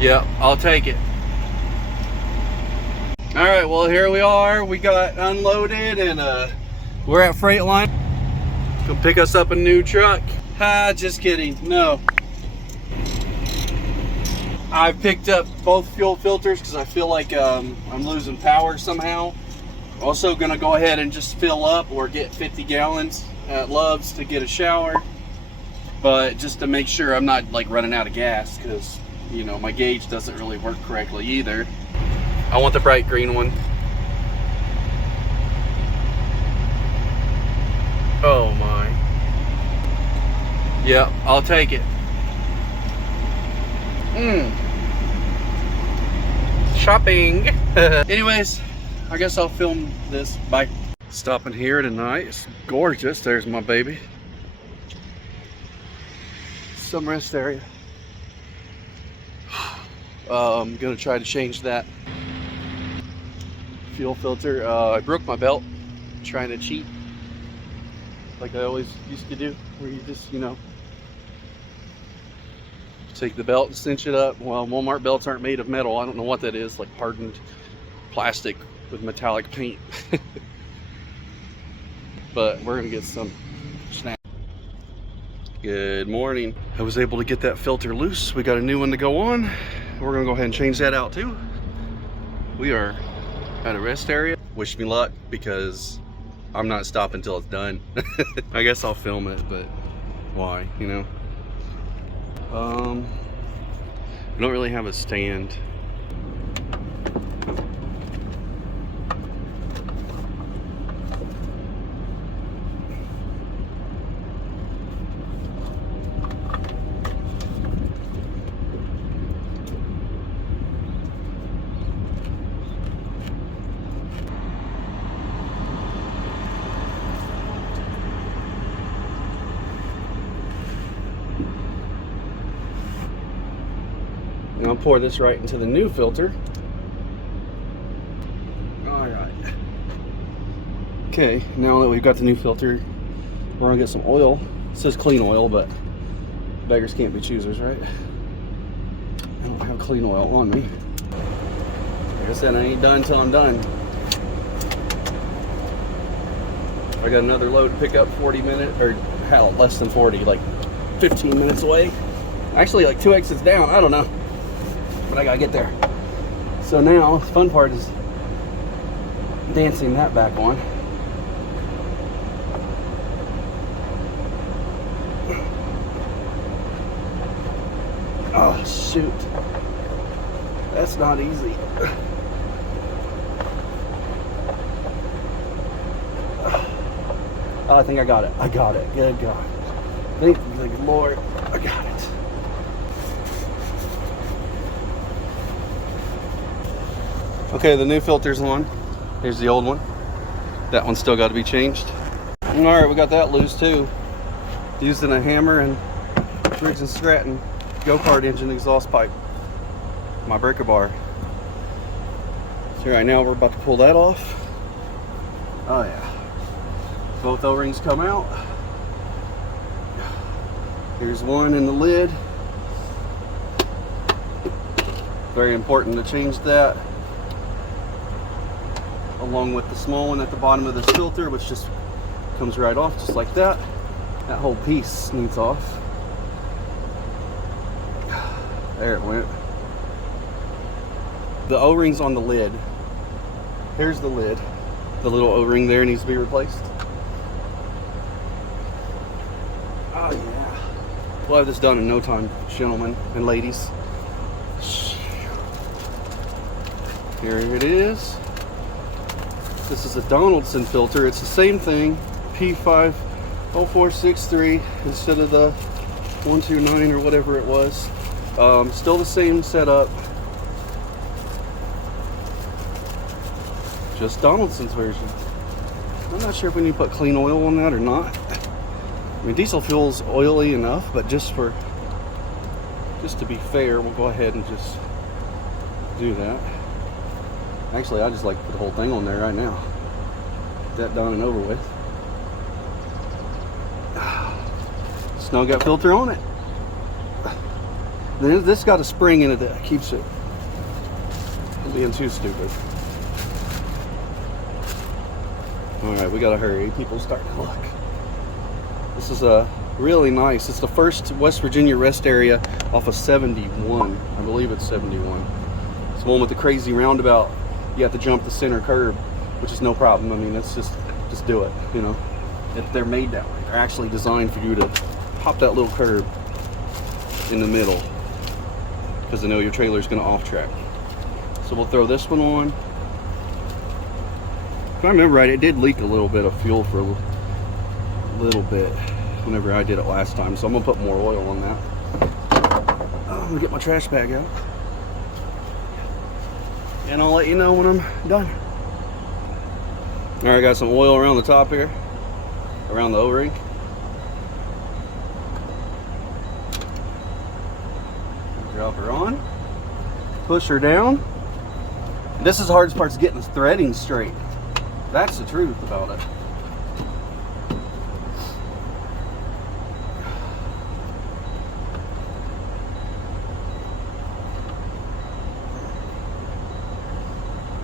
Yep, I'll take it. All right, well, here we are. We got unloaded and we're at Freight-Line. Come pick us up a new truck. Just kidding. No. I picked up both fuel filters because I feel like I'm losing power somehow. Also gonna go ahead and just fill up or get 50 gallons at Love's to get a shower. But just to make sure I'm not like running out of gas, because you know my gauge doesn't really work correctly either. I want the bright green one. Oh my. Yep, I'll take it. Shopping. Anyways, I guess I'll film this. Bye. Stopping here tonight. It's gorgeous. There's my baby. Some rest area. I'm gonna try to change that fuel filter. I broke my belt trying to cheat like I always used to do, where you just, you know, take the belt and cinch it up. Well, Walmart belts aren't made of metal. I don't know what that is, like hardened plastic with metallic paint. But we're gonna get some snap. Good morning. I was able to get that filter loose. We got a new one to go on. We're gonna go ahead and change that out too. We are at a rest area. Wish me luck, because I'm not stopping until it's done. I guess I'll film it, but why, you know? I don't really have a stand. And I'll pour this right into the new filter. All right. Okay, now that we've got the new filter, we're gonna get some oil. It says clean oil, but beggars can't be choosers, right? I don't have clean oil on me. Like I said, I ain't done till I'm done. I got another load to pick up 40 minutes, or hell, less than 40, like 15 minutes away. Actually, like 2 exits down, I don't know. But I gotta get there. So now, the fun part is dancing that back on. Oh, shoot. That's not easy. Oh, I think I got it. I got it. Good God. Thank you, Lord. I got it. Okay, the new filter's on. Here's the old one. That one's still got to be changed. All right, we got that loose too. Using a hammer and Briggs and Stratton go-kart engine exhaust pipe. My breaker bar. So right now we're about to pull that off. Oh yeah. Both O-rings come out. Here's one in the lid. Very important to change that, along with the small one at the bottom of this filter, which just comes right off just like that. That whole piece needs off. There it went. The O-ring's on the lid. Here's the lid. The little O-ring there needs to be replaced. Oh yeah. We'll have this done in no time, gentlemen and ladies. Here it is. This is a Donaldson filter. It's the same thing, P50463 instead of the 129 or whatever it was. Still the same setup, just Donaldson's version. I'm not sure if we need to put clean oil on that or not. I mean, diesel fuel's oily enough, but just to be fair, we'll go ahead and just do that. Actually, I just like to put the whole thing on there right now. Get that done and over with. Snow got filter on it. Then this got a spring in it that keeps it from being too stupid. All right, we gotta hurry. People starting to look. This is a really nice. It's the first West Virginia rest area off of 71. I believe it's 71. It's the one with the crazy roundabout. You have to jump the center curb, which is no problem. I mean, it's just do it, you know. They're made that way. They're actually designed for you to hop that little curb in the middle because they know your trailer's gonna off track. So we'll throw this one on. If I remember right, it did leak a little bit of fuel for a little bit whenever I did it last time, so I'm gonna put more oil on that. I'm gonna get my trash bag out and I'll let you know when I'm done. All right, got some oil around the top here, around the O-ring. Drop her on, push her down. This is the hardest part, is getting the threading straight. That's the truth about it.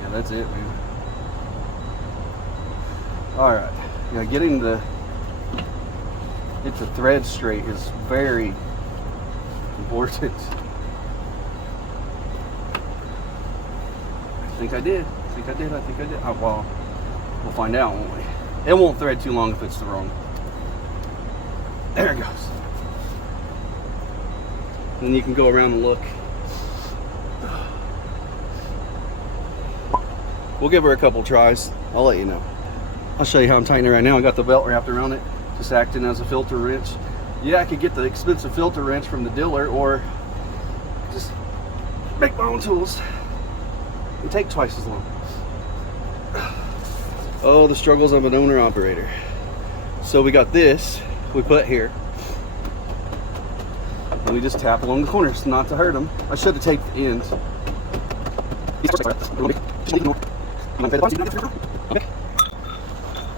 Yeah, that's it, man. All right, yeah, getting the thread straight is very important. I think I did. Oh, well, we'll find out, won't we? It won't thread too long if it's the wrong. There it goes. Then you can go around and look. We'll give her a couple tries. I'll let you know. I'll show you how I'm tightening it right now. I got the belt wrapped around it, just acting as a filter wrench. Yeah, I could get the expensive filter wrench from the dealer, or just make my own tools and take twice as long. Oh, the struggles of an owner-operator. So we got this, we put here, and we just tap along the corners, not to hurt them. I should have taped the ends. Okay.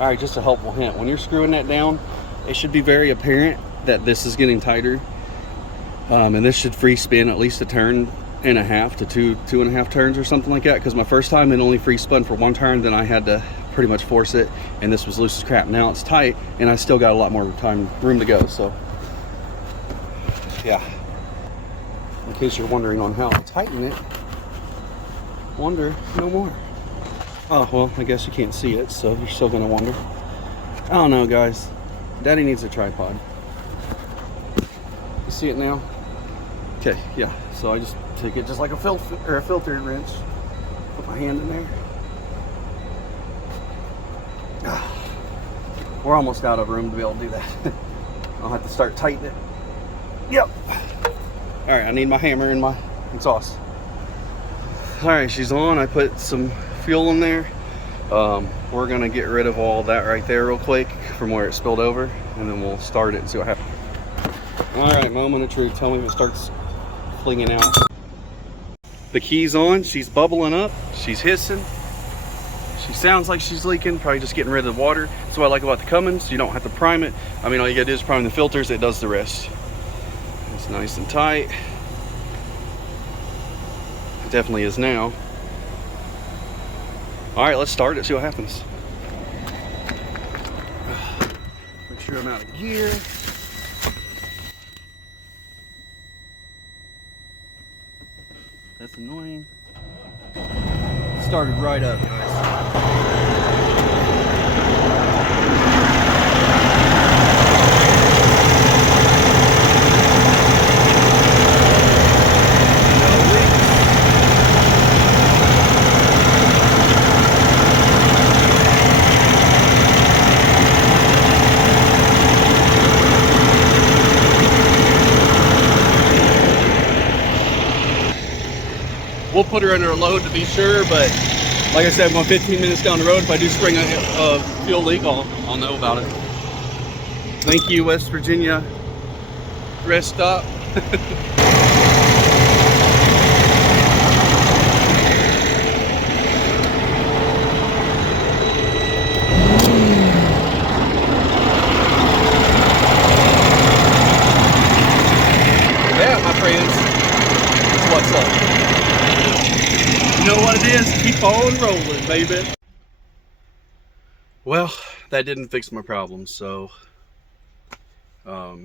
All right, just a helpful hint. When you're screwing that down, it should be very apparent that this is getting tighter. And this should free spin at least a turn and a half to two and a half turns or something like that. Because my first time it only free spun for one turn, then I had to pretty much force it, and this was loose as crap. Now it's tight, and I still got a lot more room to go. So yeah, in case you're wondering on how to tighten it, wonder no more. Oh, well, I guess you can't see it, so you're still gonna wonder. I don't know, guys. Daddy needs a tripod. You see it now? Okay, yeah. So I just take it just like a filter wrench. Put my hand in there. We're almost out of room to be able to do that. I'll have to start tightening it. Yep. All right, I need my hammer and my exhaust. All right, she's on. I put some fuel in there. We're gonna get rid of all that right there real quick from where it spilled over, and then we'll start it and see what happens. All right, moment of truth. Tell me if it starts flinging out. The key's on. She's bubbling up. She's hissing. She sounds like she's leaking, probably just getting rid of the water. That's what I like about the Cummins. You don't have to prime it. I mean, all you gotta do is prime the filters. It does the rest. It's nice and tight. It definitely is now. All right, let's start it, see what happens. Make sure I'm out of gear. That's annoying. Started right up, guys. We'll put her under a load to be sure, but like I said, I'm going 15 minutes down the road. If I do spring a fuel leak, I'll know about it. Thank you, West Virginia rest stop. Yeah, my friends. what's up. You know what it is? Keep on rolling, baby. Well, that didn't fix my problem, so I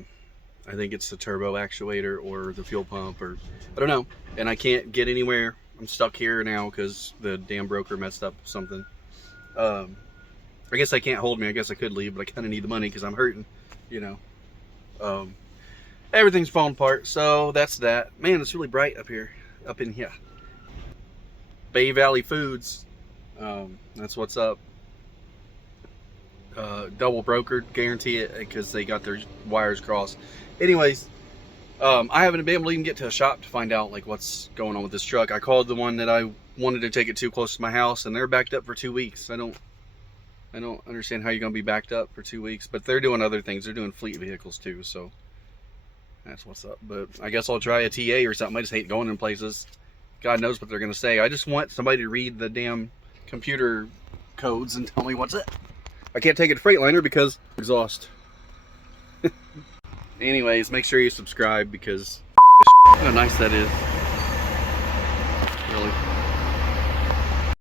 think it's the turbo actuator or the fuel pump, or I don't know. And I can't get anywhere. I'm stuck here now because the damn broker messed up something. I guess I can't hold me. I guess I could leave, but I kind of need the money because I'm hurting, you know. Everything's falling apart, so that's that. Man, it's really bright up here, up in here. Bay Valley Foods, that's what's up. Double brokered, guarantee it, because they got their wires crossed. Anyways, I haven't been able to even get to a shop to find out like what's going on with this truck. I called the one that I wanted to take it to close to my house, and they're backed up for 2 weeks. I don't understand how you're gonna be backed up for 2 weeks, but they're doing other things. They're doing fleet vehicles too, so that's what's up. But I guess I'll try a TA or something. I just hate going in places. God knows what they're gonna say. I just want somebody to read the damn computer codes and tell me what's it. I can't take it to Freightliner because exhaust. Anyways, make sure you subscribe because how nice that is. Really.